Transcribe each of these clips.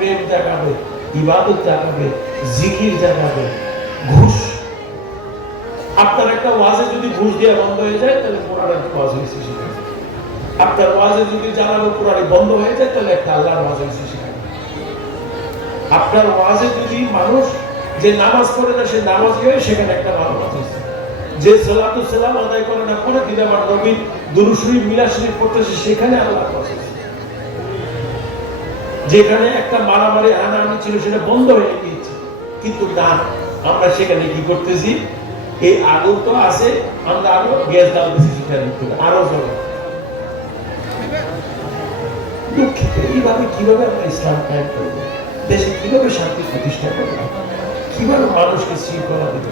প্রেম জাগাবে, ইবাদত জাগাবে, জিকির জাগাবে, ঘুষ। আপনার একটা ওয়াজে যদি ঘুষ দেওয়া বন্ধ হয়ে যায়, তাহলে কোরআনের ওয়াজ হয়েছে সেখানে। আপনার ওয়াজে যদি জানাব কোরআনে বন্ধ হয়ে যায়, তাহলে একটা আল্লাহর ওয়াজ হয়েছে সেখানে। আপনার ওয়াজে যদি মানুষ যে নামাজ পড়ে না, সে নামাজ গিয়ে সেখানে একটা ভালো ওয়াজ হয়েছে। যে সালাতু সালাম আদায় করে না করে দিলে আমার নবীর দুরুশরী মিলাশরী পড়তেছে, সেখানে আল্লাহ ওয়াজ যেখানে একটা মারামারি হানাহানি ছিল সেটা বন্ধ হয়ে গিয়েছে। কিন্তু না, আমরা সেখানে কি করতেছি? এই আগুন তো আছে, আমরা আরও গ্যাস জ্বালতেছি ভিতরে আরও দুঃখিত, এইভাবে কীভাবে আমরা ইসলাম করব? দেশে কীভাবে শান্তি প্রতিষ্ঠা করব? কীভাবে মানুষকে শৃঙ্খলা দেবে?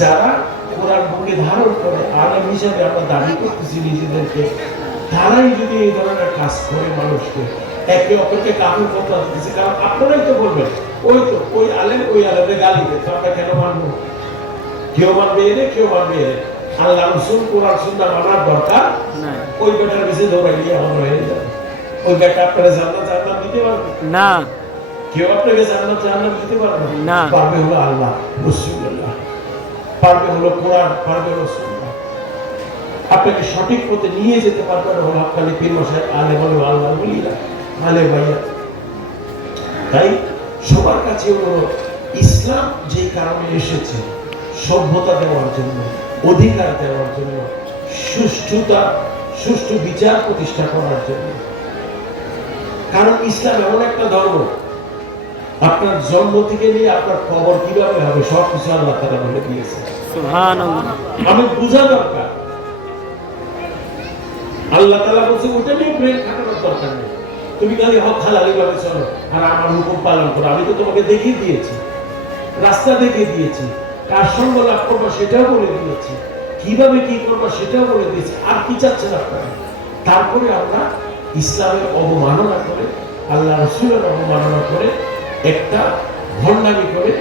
যারা কোরআন বুকে ধারণ করে, আলেম হিসাবে আমরা দাবি করতেছি নিজেদেরকে, তারাই যদি এই ধরনের কাজ করে মানুষকে একে অপরকে কাবু করতে দিতেছে কারণ আপনারাই তো বলবেন ওই তো ওই আলেম ওই আলেমে গালি দেয়। আমরা কেন মানবো? কেউ মানবে এনে কেউ মানবে এনে। আল্লাহ রসুল কোরআন সুন্দর মানার দরকার ওই বেটার বেশি দৌড়াই গিয়ে আমরা হয়ে যাবে। ওই বেটা আপনারা জান্নাত জান্নাত দিতে পারবে? না। কেউ আপনাকে জান্নাত জান্নাত দিতে পারবে? না। পারবে হলো আল্লাহ রসুল্লাহ পারবে হলো কোরআন পারবে হলো আপনাকে সঠিক পথে নিয়ে যেতে পারবে না হলো আপনাকে পীর মশাই আলে বলো আল্লাহ বলিলা আলে ভাইয়া তাই সবার কাছে হলো ইসলাম যে কারণে এসেছে সভ্যতা দেওয়ার জন্য অধিকার দেওয়ার জন্য সুষ্ঠুতা সুষ্ঠু বিচার প্রতিষ্ঠা করার জন্য। কারণ ইসলাম এমন একটা ধর্ম আপনার জন্ম থেকে নিয়ে আপনার খবর কীভাবে হবে সব কিছু আল্লাহ তারা বলে দিয়েছে আমি বোঝা দরকার। আল্লাহ তালা বলছে ওটা নিয়ে ব্রেন খাটানোর দরকার নেই। তুমি খালি হক হালালি ভাবে চলো। আর আমার হুকুম পালন করো। আমি তো তোমাকে দেখিয়ে দিয়েছি। রাস্তা দেখিয়ে দিয়েছি। কার সঙ্গ লাভ করব সেটাও বলে দিয়েছি। কীভাবে কি করব সেটাও বলে দিয়েছি। আর কি চাচ্ছেন আপনারা? তারপরে আমরা ইসলামের অবমাননা করে, আল্লাহ রসুলের অবমাননা করে, একটা ভণ্ডামি করে,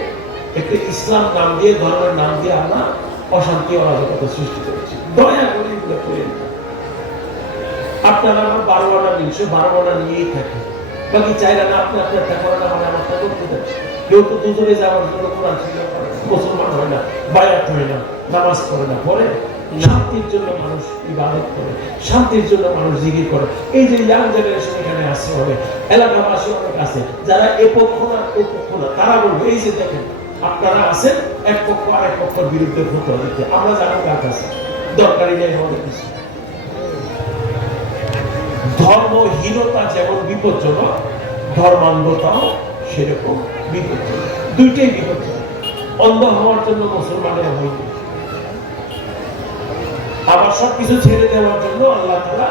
একটা ইসলাম নাম দিয়ে, ধর্মের নাম দিয়ে আমরা অশান্তি অরাজকতা সৃষ্টি করেছি। দয়া করে এগুলো করে দিন। আপনারা আমার বারো আনা নিচ্ছে বারো আনা নিয়েই থাকে। বাকি চাইরা না আপনি আপনার না মানে আমার দেন কেউ তো দুজনে যাওয়ার জন্য কোরআন মুসলমান হয় না বায়াত হয় না নামাজ পড়ে না পড়ে? শান্তির জন্য মানুষ ইবাদত করে শান্তির জন্য মানুষ জিগির করে। এই যে ইয়াং জেনারেশন এখানে আসছে হবে এলাকাবাসী অনেক আছে যারা এ পক্ষ না ও পক্ষ না তারা বলবে এই যে দেখেন আপনারা আছেন এক পক্ষ আরেক পক্ষের বিরুদ্ধে ফটো দিতে। আমরা জানো কার কাছে দরকারি নেই আমাদের কিছু। ধর্মহীনতা যেমন বিপজ্জনক ধর্মান্ধতাও সেরকম বিপজ্জনক। দুইটাই বিপজ্জনক। অন্ধ হওয়ার জন্য মুসলমানের হয়নি। আবার সবকিছু ছেড়ে দেওয়ার জন্য আল্লাহ তালা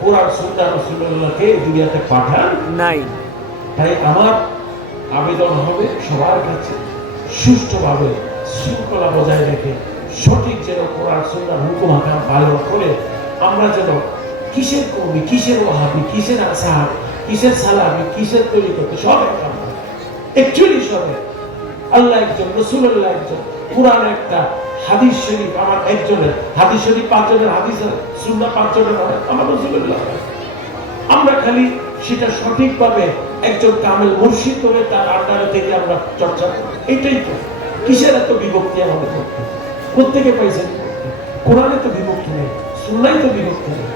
কোরআন সুন্দর রসুল্লাহকে দুনিয়াতে পাঠান। নাই। তাই আমার আবেদন হবে সবার কাছে সুষ্ঠুভাবে শৃঙ্খলা বজায় রেখে সঠিক যেন কোরআন সুন্দর হুকুম হাকাম পালন করে আমরা যেন কিসের কর্মী কিসের ওহাবি কিসের আসাহাব কিসের সালাবি, কিসের তৈরি করতে সব এক আমরা একচুয়ালি সব আল্লাহ একজন রসুল্লাহ একজন। কোরআন একটা, হাদিস শরীফ, আমার একজনের, হাদিস শরীফ পাঁচজনের হাদিস সুন্না পাঁচজনের আমার রসুল্লাহ। আমরা খালি সেটা সঠিকভাবে একজন কামেল মুর্শিদ করে তার আন্ডারে থেকে আমরা চর্চা করি। এটাই তো। কিসের এত বিভক্তি আমাদের প্রত্যেকে পাইছেন? কোরআনে তো বিভক্তি নেই সুন্নাই তো বিভক্তি নেই।